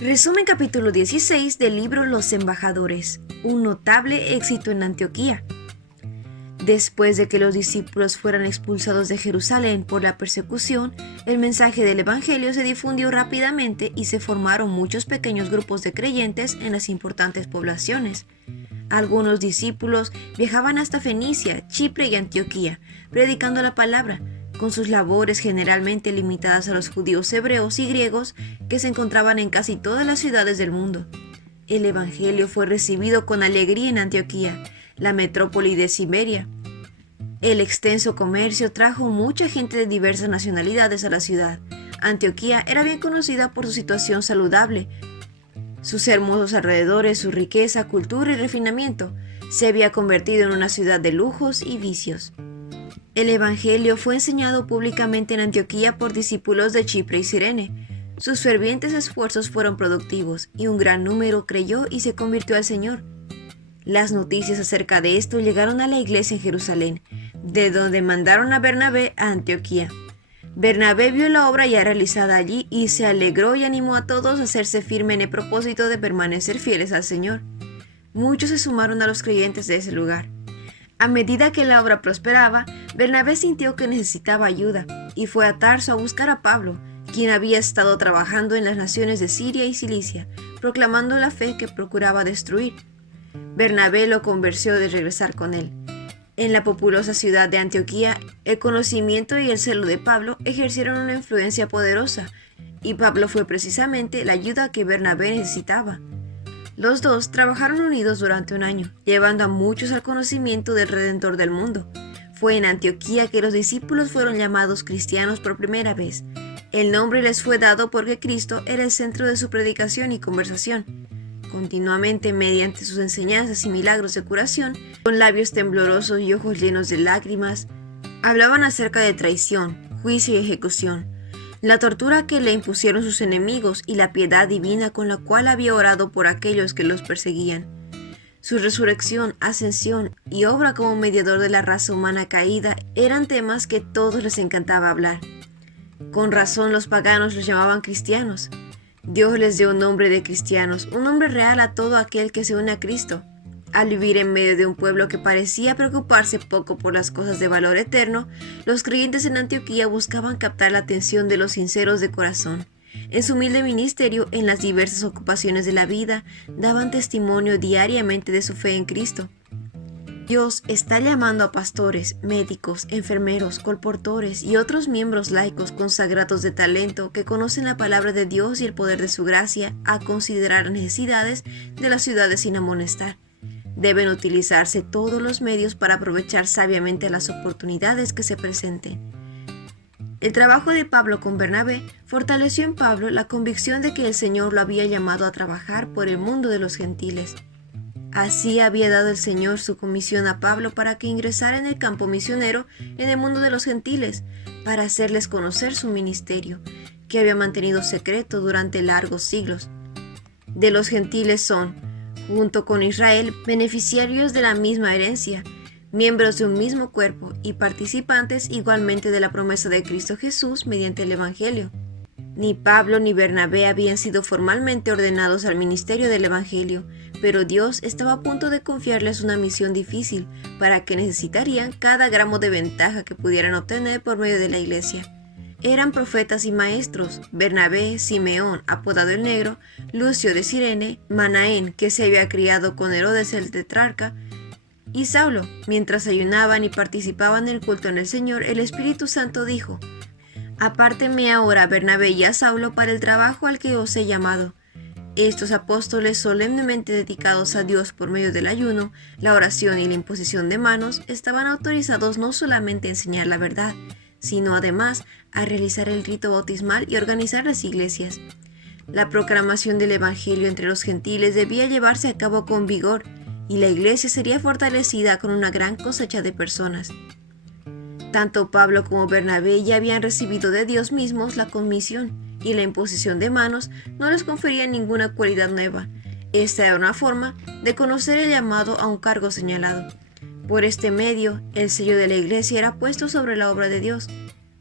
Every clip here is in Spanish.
Resumen capítulo 16 del libro Los Embajadores, un notable éxito en Antioquía. Después de que los discípulos fueran expulsados de Jerusalén por la persecución, el mensaje del Evangelio se difundió rápidamente y se formaron muchos pequeños grupos de creyentes en las importantes poblaciones. Algunos discípulos viajaban hasta Fenicia, Chipre y Antioquía, predicando la palabra, con sus labores generalmente limitadas a los judíos hebreos y griegos que se encontraban en casi todas las ciudades del mundo. El Evangelio fue recibido con alegría en Antioquía, la metrópoli de Siberia. El extenso comercio trajo mucha gente de diversas nacionalidades a la ciudad. Antioquía era bien conocida por su situación saludable, sus hermosos alrededores, su riqueza, cultura y refinamiento. Se había convertido en una ciudad de lujos y vicios. El Evangelio fue enseñado públicamente en Antioquía por discípulos de Chipre y Cirene. Sus fervientes esfuerzos fueron productivos y un gran número creyó y se convirtió al Señor. Las noticias acerca de esto llegaron a la iglesia en Jerusalén, de donde mandaron a Bernabé a Antioquía. Bernabé vio la obra ya realizada allí y se alegró y animó a todos a hacerse firme en el propósito de permanecer fieles al Señor. Muchos se sumaron a los creyentes de ese lugar. A medida que la obra prosperaba, Bernabé sintió que necesitaba ayuda y fue a Tarso a buscar a Pablo, quien había estado trabajando en las naciones de Siria y Cilicia, proclamando la fe que procuraba destruir. Bernabé lo convenció de regresar con él. En la populosa ciudad de Antioquía, el conocimiento y el celo de Pablo ejercieron una influencia poderosa, y Pablo fue precisamente la ayuda que Bernabé necesitaba. Los dos trabajaron unidos durante un año, llevando a muchos al conocimiento del Redentor del mundo. Fue en Antioquía que los discípulos fueron llamados cristianos por primera vez. El nombre les fue dado porque Cristo era el centro de su predicación y conversación. Continuamente, mediante sus enseñanzas y milagros de curación, con labios temblorosos y ojos llenos de lágrimas, hablaban acerca de traición, juicio y ejecución, la tortura que le impusieron sus enemigos y la piedad divina con la cual había orado por aquellos que los perseguían. Su resurrección, ascensión y obra como mediador de la raza humana caída eran temas que todos les encantaba hablar. Con razón los paganos los llamaban cristianos. Dios les dio un nombre de cristianos, un nombre real a todo aquel que se une a Cristo. Al vivir en medio de un pueblo que parecía preocuparse poco por las cosas de valor eterno, los creyentes en Antioquía buscaban captar la atención de los sinceros de corazón. En su humilde ministerio, en las diversas ocupaciones de la vida, daban testimonio diariamente de su fe en Cristo. Dios está llamando a pastores, médicos, enfermeros, colportores y otros miembros laicos consagrados de talento que conocen la palabra de Dios y el poder de su gracia a considerar las necesidades de las ciudades sin amonestar. Deben utilizarse todos los medios para aprovechar sabiamente las oportunidades que se presenten. El trabajo de Pablo con Bernabé fortaleció en Pablo la convicción de que el Señor lo había llamado a trabajar por el mundo de los gentiles. Así había dado el Señor su comisión a Pablo para que ingresara en el campo misionero en el mundo de los gentiles, para hacerles conocer su ministerio, que había mantenido secreto durante largos siglos. De los gentiles son, junto con Israel, beneficiarios de la misma herencia, miembros de un mismo cuerpo y participantes igualmente de la promesa de Cristo Jesús mediante el Evangelio. Ni Pablo ni Bernabé habían sido formalmente ordenados al ministerio del Evangelio, pero Dios estaba a punto de confiarles una misión difícil para que necesitarían cada gramo de ventaja que pudieran obtener por medio de la iglesia. Eran profetas y maestros: Bernabé, Simeón, apodado el Negro, Lucio de Cirene, Manaén, que se había criado con Herodes el tetrarca, y Saulo. Mientras ayunaban y participaban en el culto en el Señor, el Espíritu Santo dijo: «Apárteme ahora a Bernabé y a Saulo para el trabajo al que os he llamado». Estos apóstoles, solemnemente dedicados a Dios por medio del ayuno, la oración y la imposición de manos, estaban autorizados no solamente a enseñar la verdad, sino además a realizar el rito bautismal y organizar las iglesias. La proclamación del Evangelio entre los gentiles debía llevarse a cabo con vigor, y la iglesia sería fortalecida con una gran cosecha de personas. Tanto Pablo como Bernabé ya habían recibido de Dios mismos la comisión, y la imposición de manos no les confería ninguna cualidad nueva. Esta era una forma de conocer el llamado a un cargo señalado. Por este medio, el sello de la iglesia era puesto sobre la obra de Dios.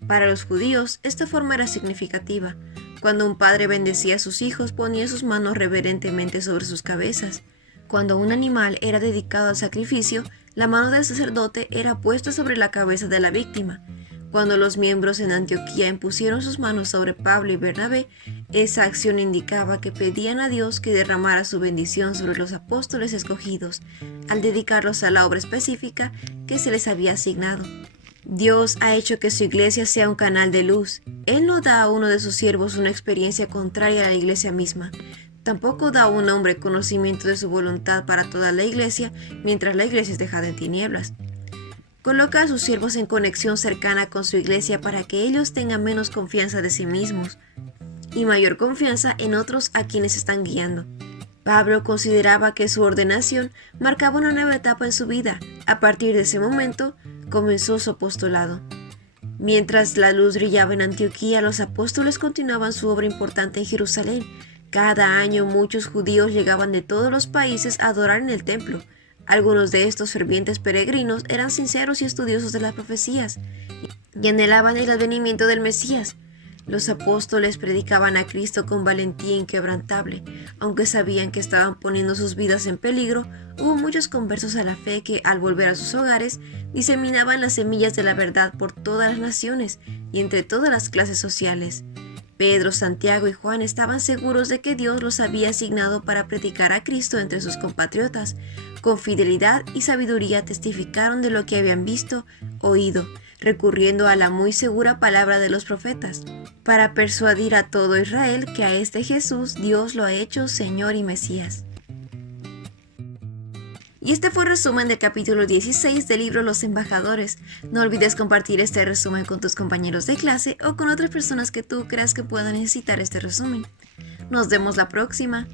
Para los judíos, esta forma era significativa, Cuando un padre bendecía a sus hijos, ponía sus manos reverentemente sobre sus cabezas. Cuando un animal era dedicado al sacrificio, la mano del sacerdote era puesta sobre la cabeza de la víctima. Cuando los miembros en Antioquía impusieron sus manos sobre Pablo y Bernabé, esa acción indicaba que pedían a Dios que derramara su bendición sobre los apóstoles escogidos, al dedicarlos a la obra específica que se les había asignado. Dios ha hecho que su iglesia sea un canal de luz. Él no da a uno de sus siervos una experiencia contraria a la iglesia misma. Tampoco da a un hombre conocimiento de su voluntad para toda la iglesia, mientras la iglesia es dejada en tinieblas. Coloca a sus siervos en conexión cercana con su iglesia para que ellos tengan menos confianza de sí mismos y mayor confianza en otros a quienes están guiando. Pablo consideraba que su ordenación marcaba una nueva etapa en su vida. A partir de ese momento, comenzó su apostolado. Mientras la luz brillaba en Antioquía, los apóstoles continuaban su obra importante en Jerusalén. Cada año muchos judíos llegaban de todos los países a adorar en el templo. Algunos de estos fervientes peregrinos eran sinceros y estudiosos de las profecías y anhelaban el advenimiento del Mesías. Los apóstoles predicaban a Cristo con valentía inquebrantable. Aunque sabían que estaban poniendo sus vidas en peligro, hubo muchos conversos a la fe que, al volver a sus hogares, diseminaban las semillas de la verdad por todas las naciones y entre todas las clases sociales. Pedro, Santiago y Juan estaban seguros de que Dios los había asignado para predicar a Cristo entre sus compatriotas. Con fidelidad y sabiduría testificaron de lo que habían visto, oído, recurriendo a la muy segura palabra de los profetas, para persuadir a todo Israel que a este Jesús Dios lo ha hecho Señor y Mesías. Y este fue el resumen del capítulo 16 del libro Los Embajadores. No olvides compartir este resumen con tus compañeros de clase o con otras personas que tú creas que puedan necesitar este resumen. Nos vemos la próxima.